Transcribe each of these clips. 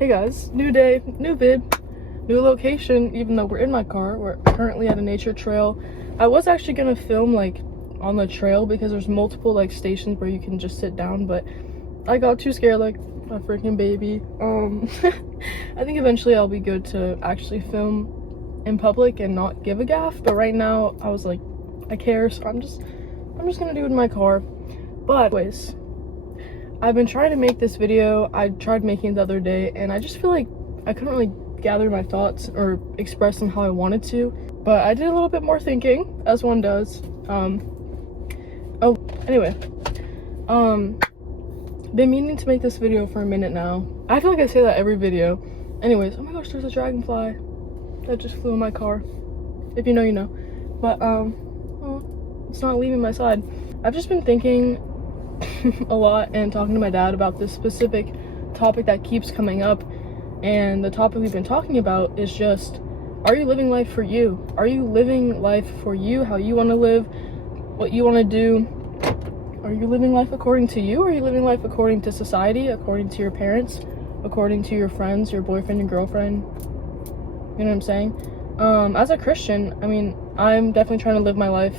Hey guys, new day, new vid, new location. Even though we're in my car, we're currently at a nature trail. I was actually gonna film like on the trail because there's multiple like stations where you can just sit down, but I got too scared like a freaking baby. I think eventually I'll be good to actually film in public and not give a gaff, but right now I was like, I care, so I'm just gonna do it in my car. But anyways, I've been trying to make this video. I tried making it the other day and I just feel like I couldn't really gather my thoughts or express them how I wanted to, but I did a little bit more thinking, as one does. Been meaning to make this video for a minute now. I feel like I say that every video. Anyways, oh my gosh, there's a dragonfly that just flew in my car. If you know, you know. But it's not leaving my side. I've just been thinking a lot and talking to my dad about this specific topic that keeps coming up, and the topic we've been talking about is just, are you living life for you? Are you living life for you, how you want to live, what you want to do? Are you living life according to you, or are you living life according to society, according to your parents, according to your friends, your boyfriend, your girlfriend? You know what I'm saying? As a Christian, I mean, I'm definitely trying to live my life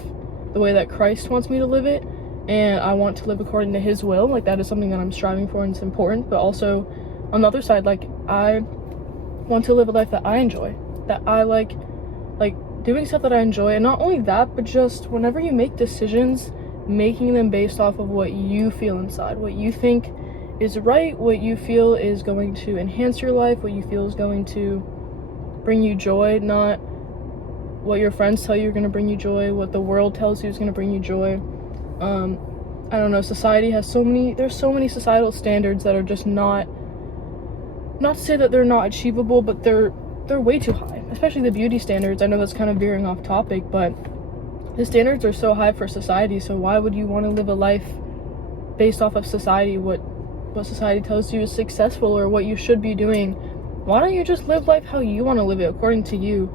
the way that Christ wants me to live it, and I want to live according to his will. Like, that is something that I'm striving for and it's important. But also on the other side, like, I want to live a life that I enjoy, that I like doing stuff that I enjoy. And not only that, but just whenever you make decisions, making them based off of what you feel inside, what you think is right, what you feel is going to enhance your life, what you feel is going to bring you joy, not what your friends tell you are going to bring you joy, what the world tells you is going to bring you joy. I don't know, society has there's so many societal standards that are just not to say that they're not achievable, but they're way too high, especially the beauty standards. I know that's kind of veering off topic, but the standards are so high for society, so why would you want to live a life based off of society, what society tells you is successful or what you should be doing? Why don't you just live life how you want to live it, according to you?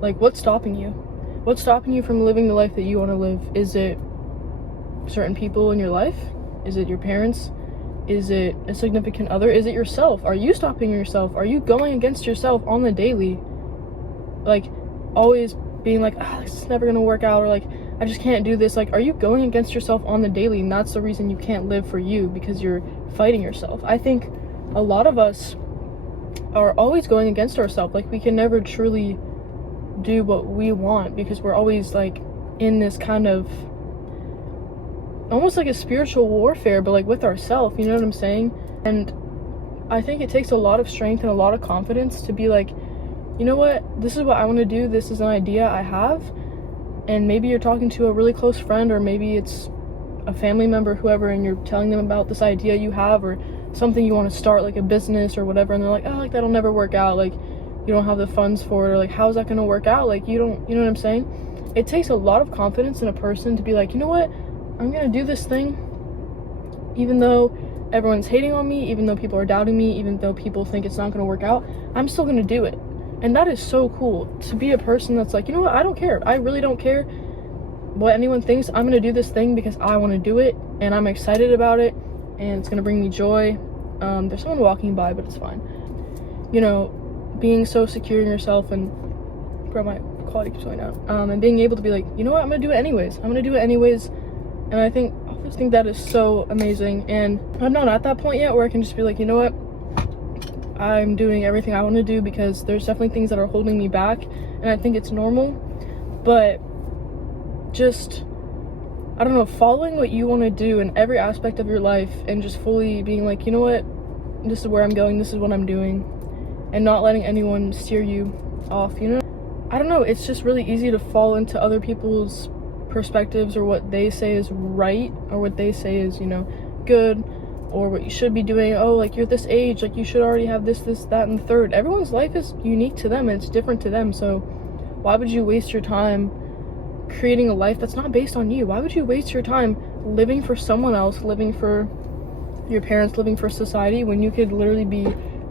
Like, what's stopping you? What's stopping you from living the life that you want to live? Is it certain people in your life? Is it your parents? Is it a significant other? Is it yourself? Are you stopping yourself? Are you going against yourself on the daily? Like, always being like, this is never gonna work out, or like, I just can't do this. Like, are you going against yourself on the daily? And that's the reason you can't live for you, because you're fighting yourself. I think a lot of us are always going against ourselves. Like, we can never truly do what we want because we're always like in this kind of almost like a spiritual warfare, but like with ourselves, you know what I'm saying? And I think it takes a lot of strength and a lot of confidence to be like, you know what, this is what I want to do, this is an idea I have. And maybe you're talking to a really close friend, or maybe it's a family member, whoever, and you're telling them about this idea you have or something you want to start, like a business or whatever, and they're like, like, that'll never work out, like, you don't have the funds for it, or like, how's that going to work out? Like, you know what I'm saying? It takes a lot of confidence in a person to be like, you know what, I'm gonna do this thing, even though everyone's hating on me, even though people are doubting me, even though people think it's not gonna work out, I'm still gonna do it. And that is so cool, to be a person that's like, you know what, I don't care, I really don't care what anyone thinks. I'm gonna do this thing because I want to do it, and I'm excited about it, and it's gonna bring me joy. There's someone walking by, but it's fine. You know, being so secure in yourself, and bro, my quality keeps going down, and being able to be like, you know what, I'm gonna do it anyways. And I just think that is so amazing. And I'm not at that point yet where I can just be like, you know what, I'm doing everything I want to do, because there's definitely things that are holding me back, and I think it's normal. But just, I don't know, following what you want to do in every aspect of your life, and just fully being like, you know what, this is where I'm going, this is what I'm doing, and not letting anyone steer you off, you know? I don't know, it's just really easy to fall into other people's perspectives, or what they say is right, or what they say is, you know, good, or what you should be doing. Oh, like, you're this age, like, you should already have this, that, and the third. Everyone's life is unique to them, and it's different to them, so why would you waste your time creating a life that's not based on you? Why would you waste your time living for someone else, living for your parents, living for society, when you could literally be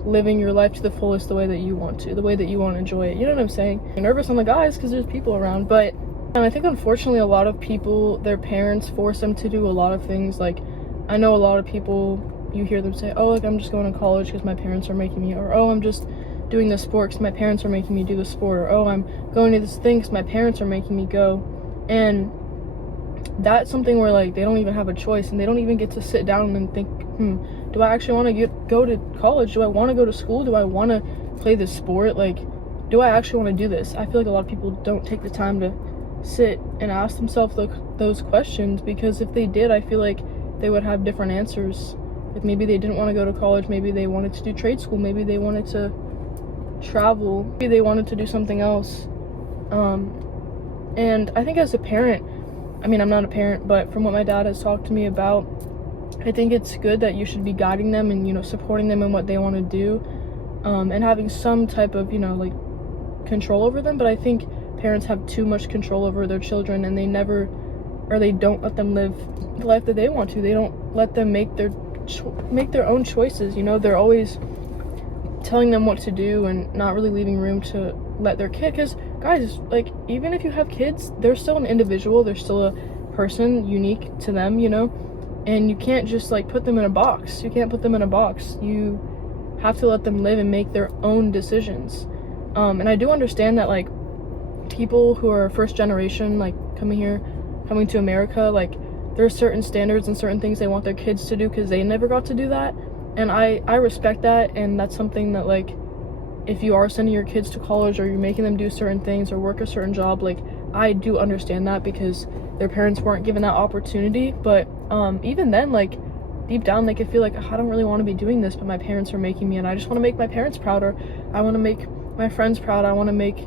living your life to the fullest, the way that you want to, the way that you want to enjoy it? You know what I'm saying? I'm nervous on the guys because there's people around, but and I think unfortunately a lot of people, their parents force them to do a lot of things. Like, I know a lot of people you hear them say, oh, like, I'm just going to college because my parents are making me, or oh, I'm just doing this sport because my parents are making me do the sport, or oh, I'm going to this thing because my parents are making me go. And that's something where, like, they don't even have a choice, and they don't even get to sit down and think, do I actually want to go to college? Do I want to go to school? Do I want to play this sport? Like, do I actually want to do this? I feel like a lot of people don't take the time to sit and ask themselves those questions, because if they did, I feel like they would have different answers. If maybe they didn't want to go to college, maybe they wanted to do trade school, maybe they wanted to travel, maybe they wanted to do something else. And I think as a parent, I mean, I'm not a parent, but from what my dad has talked to me about, I think it's good that you should be guiding them and, you know, supporting them in what they want to do, and having some type of, you know, like, control over them. But I think parents have too much control over their children, and they don't let them live the life that they want to. They don't let them make their own choices. You know, they're always telling them what to do and not really leaving room to let their kid, because guys, like, even if you have kids, they're still an individual, they're still a person unique to them, you know, and you can't just, like, put them in a box. You can't put them in a box. You have to let them live and make their own decisions. And I do understand that, like, people who are first generation, like, coming to America, like, there are certain standards and certain things they want their kids to do because they never got to do that. And I respect that, and that's something that, like, if you are sending your kids to college, or you're making them do certain things or work a certain job, like, I do understand that because their parents weren't given that opportunity. But even then, like, deep down they could feel like, I don't really want to be doing this, but my parents are making me, and I just want to make my parents proud, or I want to make my friends proud, I want to make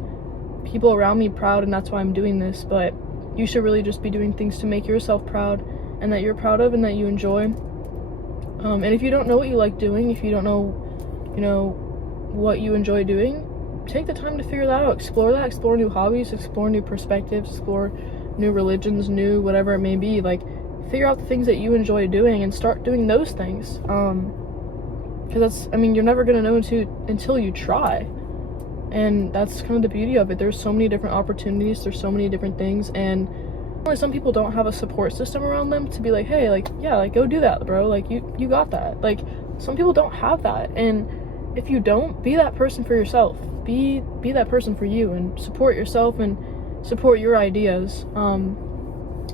people around me proud, and that's why I'm doing this. But you should really just be doing things to make yourself proud, and that you're proud of, and that you enjoy. And if you don't know what you like doing, if you don't know, you know, what you enjoy doing, take the time to figure that out. Explore new hobbies, explore new perspectives, explore new religions, new whatever it may be. Like, figure out the things that you enjoy doing and start doing those things. Because that's, I mean, you're never gonna know until you try. And that's kind of the beauty of it. There's so many different opportunities, there's so many different things, and some people don't have a support system around them to be like, hey, like, yeah, like, go do that, bro, like, you got that. Like, some people don't have that, and if you don't, be that person for yourself. Be that person for you, and support yourself and support your ideas.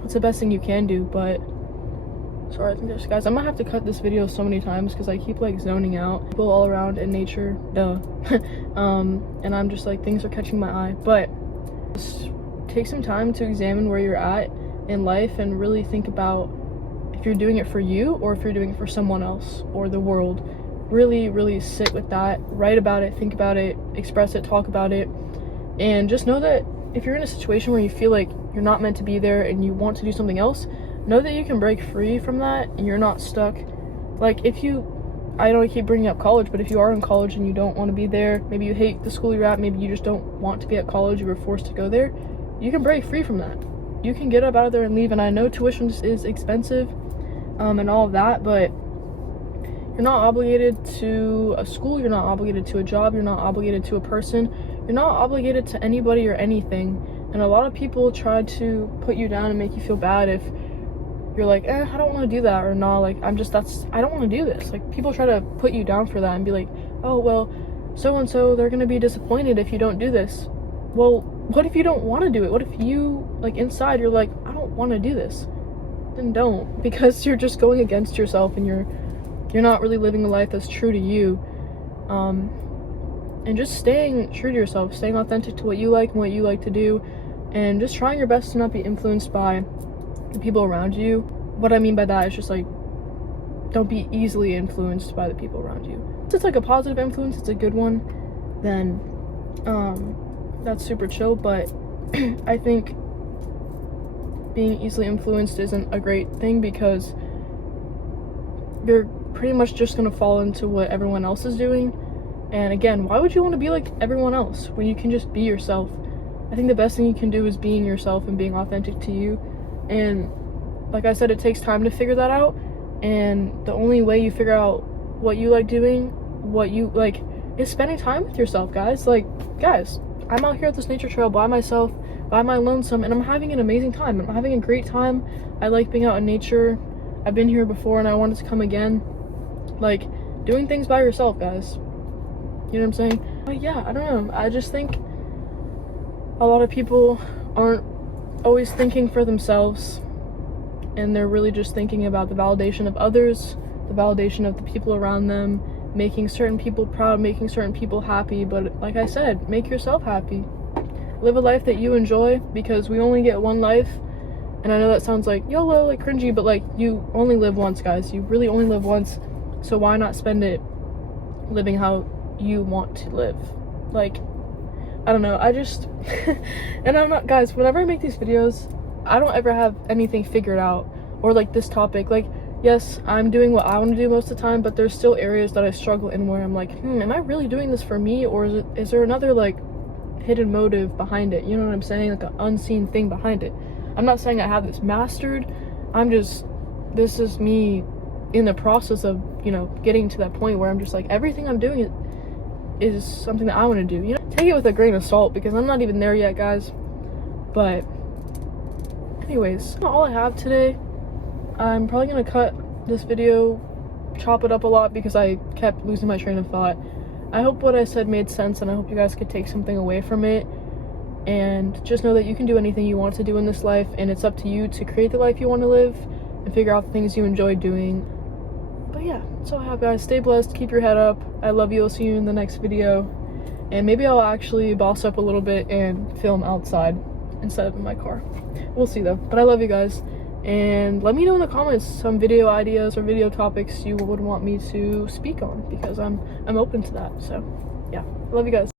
It's the best thing you can do. But sorry, I think there's, guys, I'm gonna have to cut this video so many times because I keep, like, zoning out. People all around in nature, duh. And I'm just like, things are catching my eye. But just take some time to examine where you're at in life and really think about if you're doing it for you or if you're doing it for someone else or the world. Really sit with that, write about it, think about it, express it, talk about it, and just know that if you're in a situation where you feel like you're not meant to be there and you want to do something else, know that you can break free from that and you're not stuck. Like, I know I keep bringing up college, but if you are in college and you don't want to be there, maybe you hate the school you're at, maybe you just don't want to be at college, you were forced to go there, you can break free from that. You can get up out of there and leave. And I know tuition is expensive, and all of that, but you're not obligated to a school, you're not obligated to a job, you're not obligated to a person, you're not obligated to anybody or anything. And a lot of people try to put you down and make you feel bad if you're like, I don't want to do that, or nah, like, I don't want to do this. Like, people try to put you down for that and be like, oh, well, so-and-so, they're gonna be disappointed if you don't do this. Well, what if you don't want to do it? What if you, like, inside, you're like, I don't want to do this? Then don't, because you're just going against yourself, and you're not really living a life that's true to you. And just staying true to yourself, staying authentic to what you like and what you like to do, and just trying your best to not be influenced by the people around you. What I mean by that is just, like, don't be easily influenced by the people around you. If it's like a positive influence, it's a good one, then that's super chill. But I think being easily influenced isn't a great thing, because you're pretty much just gonna fall into what everyone else is doing. And again, why would you want to be like everyone else when you can just be yourself? I think the best thing you can do is being yourself and being authentic to you. And like I said, it takes time to figure that out, and the only way you figure out what you like doing, what you like, is spending time with yourself, guys. Like, guys, I'm out here at this nature trail by myself, by my lonesome, and I'm having an amazing time. I'm having a great time. I like being out in nature. I've been here before and I wanted to come again. Like, doing things by yourself, guys. You know what I'm saying? But yeah, I don't know. I just think a lot of people aren't always thinking for themselves, and they're really just thinking about the validation of others, the validation of the people around them, making certain people proud, making certain people happy. But like I said, make yourself happy. Live a life that you enjoy, because we only get one life. And I know that sounds like YOLO, like cringy, but like, you only live once, guys. You really only live once. So why not spend it living how you want to live? Like, I don't know, I just and I'm not, guys, whenever I make these videos, I don't ever have anything figured out, or like this topic. Like, yes, I'm doing what I want to do most of the time, but there's still areas that I struggle in where I'm like, am I really doing this for me, or is there another like hidden motive behind it? You know what I'm saying? Like an unseen thing behind it. I'm not saying I have this mastered. This is me in the process of, you know, getting to that point where I'm just like, everything I'm doing is something that I want to do. You know, take it with a grain of salt, because I'm not even there yet, guys. But anyways, that's all I have today. I'm probably gonna cut this video, chop it up a lot, because I kept losing my train of thought. I hope what I said made sense, and I hope you guys could take something away from it. And just know that you can do anything you want to do in this life, and it's up to you to create the life you want to live and figure out the things you enjoy doing. But yeah, that's all I have, guys. Stay blessed, keep your head up. I love you. I'll see you in the next video, and maybe I'll actually boss up a little bit and film outside instead of in my car. We'll see though. But I love you guys, and let me know in the comments some video ideas or video topics you would want me to speak on, because I'm open to that. So yeah, I love you guys.